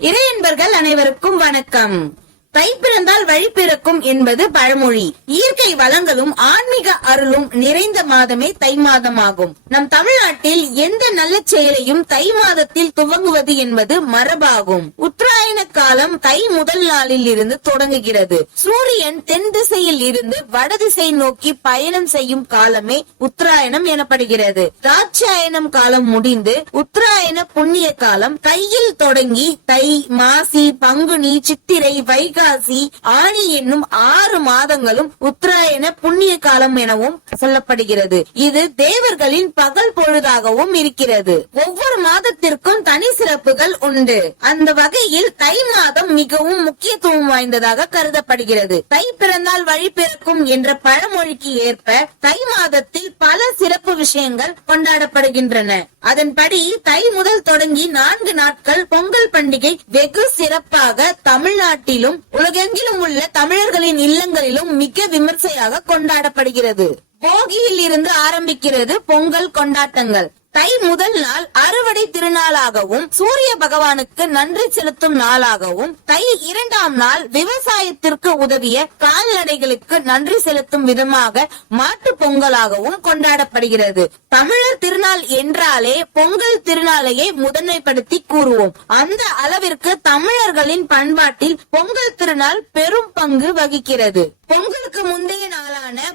இறையன்பர்கள் அனைவருக்கும் வணக்கம். தை பிறந்தால் வழி பிறக்கும் என்பது பழமொழி. இயற்கை வளங்களும் ஆன்மீக அருளும் நிறைந்த மாதமே தை மாதமாகும். நம் தமிழ்நாட்டில் எந்த நல்ல செயலையும் தை மாதத்தில் துவங்குவது என்பது மரபாகும். உத்தராயண காலம் தை முதல் நாளில் இருந்து தொடங்குகிறது. சூரியன் தென் திசையில் இருந்து வடதிசை நோக்கி பயணம் செய்யும் காலமே உத்தராயணம் எனப்படுகிறது. ராட்சாயணம் காலம் முடிந்து உத்தராயண புண்ணிய காலம் தையில் தொடங்கி தை மாசி பங்குனி சித்திரை வைகாசி ஆணி என்னும் ஆறு மாதங்களும் உத்தராயண புண்ணிய காலம் எனவும் சொல்லப்படுகிறது. இது தேவர்களின் பகல் பொழுதாகவும் இருக்கிறது. ஒவ்வொரு மாதத்திற்கும் தனி சிறப்புகள் உண்டு. அந்த வகையில் தை மாதம் மிகவும் முக்கியத்துவம் வாய்ந்ததாக கருதப்படுகிறது. தை பிறந்தால் வழி பிறக்கும் என்ற பழமொழிக்கு ஏற்ப தை மாதத்தில் பல சிறப்பு விஷயங்கள் கொண்டாடப்படுகின்றன. அதன்படி தை முதல் தொடங்கி நான்கு நாட்கள் பொங்கல் பண்டிகை வெகு சிறப்பாக தமிழ்நாட்டிலும் உலகெங்கிலும் உள்ள தமிழர்களின் இல்லங்களிலும் மிக விமர்சையாக கொண்டாடப்படுகிறது. போகியில் இருந்து ஆரம்பிக்கிறது பொங்கல் கொண்டாட்டங்கள். தை முதல் நாள் அறுவடை திருநாளாகவும் சூரிய பகவானுக்கு நன்றி செலுத்தும் நாளாகவும் தை இரண்டாம் நாள் விவசாயத்திற்கு உதவிய கால்நடைகளுக்கு நன்றி செலுத்தும் விதமாக மாட்டு பொங்கலாகவும் கொண்டாடப்படுகிறது. தமிழர் திருநாள் என்றாலே பொங்கல் திருநாளையே முதன்மைப்படுத்தி கூறுவோம். அந்த அளவிற்கு தமிழர்களின் பண்பாட்டில் பொங்கல் திருநாள் பெரும் பங்கு வகிக்கிறது. பொங்கல்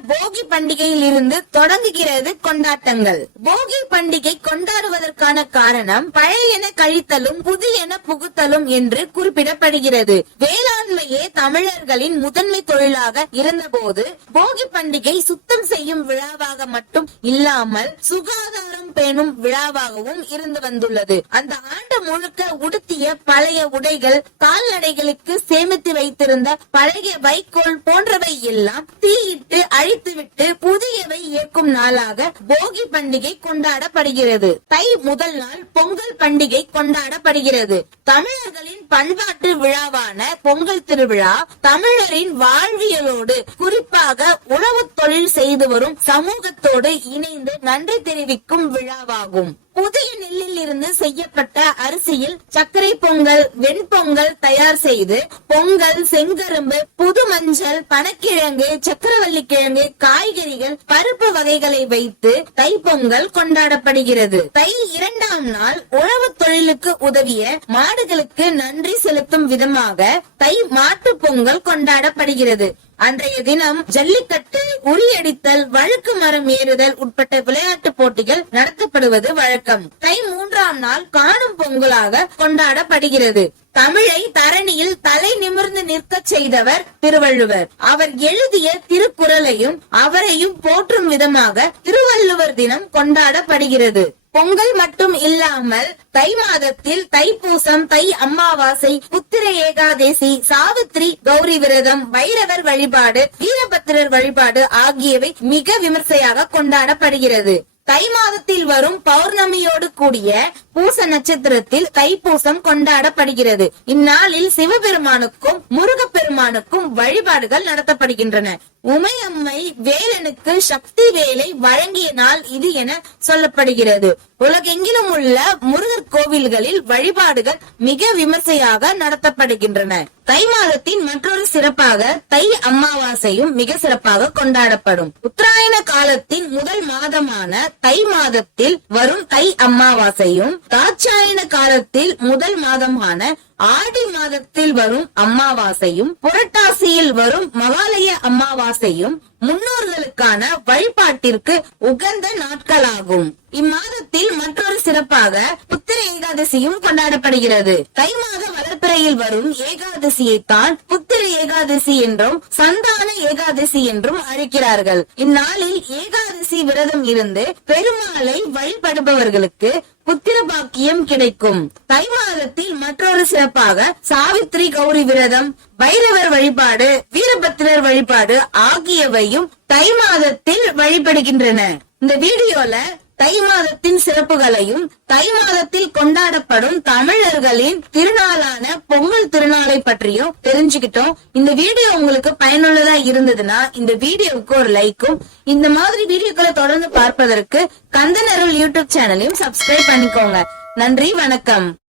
போகி பண்டிகையில் இருந்து தொடங்குகிறது கொண்டாட்டங்கள். போகி பண்டிகை கொண்டாடுவதற்கான காரணம் பழையன கழித்தலும் புதியன புகுத்தலும் என்று குறிப்பிடப்படுகிறது. வேளாண்மையே தமிழர்களின் முதன்மை தொழிலாக இருந்தபோது போகி பண்டிகை சுத்தம் செய்யும் விழாவாக மட்டும் இல்லாமல் சுகாதாரம் பேணும் விழாவாகவும் இருந்து வந்துள்ளது. அந்த ஆண்டு முழுக்க உடுத்திய பழைய உடைகள் கால்நடைகளுக்கு சேமித்து வைத்திருந்த பழைய வைக்கோல் போன்றவை எல்லாம் தீயிட்டு அழி முடித்துவிட்டு புதியவை இயக்கும் நாளாக போகி பண்டிகை கொண்டாடப்படுகிறது. தை முதல் நாள் பொங்கல் பண்டிகை கொண்டாடப்படுகிறது. தமிழர்களின் பண்பாட்டு விழாவான பொங்கல் திருவிழா தமிழரின் வாழ்வியலோடு குறிப்பாக உணவு தொழில் செய்து வரும் சமூகத்தோடு இணைந்து நன்றி தெரிவிக்கும் விழாவாகும். புதிய நெல்லில் இருந்து செய்யப்பட்ட அரிசியில் சர்க்கரை பொங்கல் வெண்பொங்கல் தயார் செய்து பொங்கல் செங்கரும்பு புது மஞ்சள் பனக்கிழங்கு சக்கரவள்ளி கிழங்கு காய்கறிகள் பருப்பு வகைகளை வைத்து தை பொங்கல் கொண்டாடப்படுகிறது. தை இரண்டாம் நாள் உழவு தொழிலுக்கு உதவிய மாடுகளுக்கு நன்றி செலுத்தும் விதமாக தை மாட்டு பொங்கல் கொண்டாடப்படுகிறது. அன்றைய தினம் ஜல்லிக்கட்டு உரியடித்தல் வழுக்கு மரம் ஏறுதல் உட்பட்ட விளையாட்டு போட்டிகள் நடத்தப்படுவது வழக்கம். தை மூன்றாம் நாள் காணும் பொங்கலாக கொண்டாடப்படுகிறது. தமிழை தரணியில் தலை நிமிர்ந்து நிற்கச் செய்தவர் திருவள்ளுவர். அவர் எழுதிய திருக்குறளையும் அவரையும் போற்றும் விதமாக திருவள்ளுவர் தினம் கொண்டாடப்படுகிறது. பொங்கல் மட்டும் இல்லாமல் தை மாதத்தில் தைப்பூசம் தை அமாவாசை புத்திர ஏகாதேசி சாவித்ரி கௌரி விரதம் வைரவர் வழிபாடு வீரபத்திரர் வழிபாடு ஆகியவை மிக விமர்சையாக கொண்டாடப்படுகிறது. தை மாதத்தில் வரும் பௌர்ணமியோடு கூடிய பூச நட்சத்திரத்தில் தைப்பூசம் கொண்டாடப்படுகிறது. இந்நாளில் சிவபெருமானுக்கும் முருகப்பெருமானுக்கும் வழிபாடுகள் நடத்தப்படுகின்றன. உமையம்மை வேலனுக்கு சக்தி வேலை வழங்கிய நாள் இது என சொல்லப்படுகிறது. உலகெங்கிலும் உள்ள முருகர் கோவில்களில் வழிபாடுகள் மிக விமர்சையாக நடத்தப்படுகின்றன. தை மாதத்தின் மற்றொரு சிறப்பாக தை அமாவாசையும் மிக சிறப்பாக கொண்டாடப்படும். உத்தராயண காலத்தின் முதல் மாதமான தை மாதத்தில் வரும் தை அமாவாசையும் தாட்சாயண காலத்தில் முதல் மாதமான ஆடி மாதத்தில் வரும் அமாவாசையும் புரட்டாசியில் வரும் மகாலய அமாவாசையும் முன்னோர்களுக்கான வழிபாட்டிற்கு உகந்த நாட்களாகும். இம்மாதத்தில் மற்றொரு சிறப்பாக புத்திர ஏகாதசியும் கொண்டாடப்படுகிறது. தை மாத வளர்ப்பிறையில் வரும் ஏகாதசியைத்தான் புத்திர ஏகாதசி என்றும் சந்தான ஏகாதசி என்றும் அழைக்கிறார்கள். இந்நாளில் ஏகாதசி விரதம் இருந்து பெருமாளை வழிபடுபவர்களுக்கு புத்திர பாக்கியம் கிடைக்கும். தை மாதத்தில் மற்றொரு சிறப்பாக சாவித்ரி கௌரி விரதம் பைரவர் வழிபாடு வீரபத்திரர் வழிபாடு ஆகியவையும் தை மாதத்தில் வழிபடுகின்றன. இந்த வீடியோல தை மாதத்தின் சிறப்புகளையும் தை மாதத்தில் கொண்டாடப்படும் தமிழர்களின் திருநாளான பொங்கல் திருநாளை பற்றியும் தெரிஞ்சுக்கிட்டோம். இந்த வீடியோ உங்களுக்கு பயனுள்ளதா இருந்ததுன்னா இந்த வீடியோவுக்கு ஒரு லைக்கும் இந்த மாதிரி வீடியோக்களை தொடர்ந்து பார்ப்பதற்கு கந்தனருள் யூடியூப் சேனலையும் சப்ஸ்கிரைப் பண்ணிக்கோங்க. நன்றி வணக்கம்.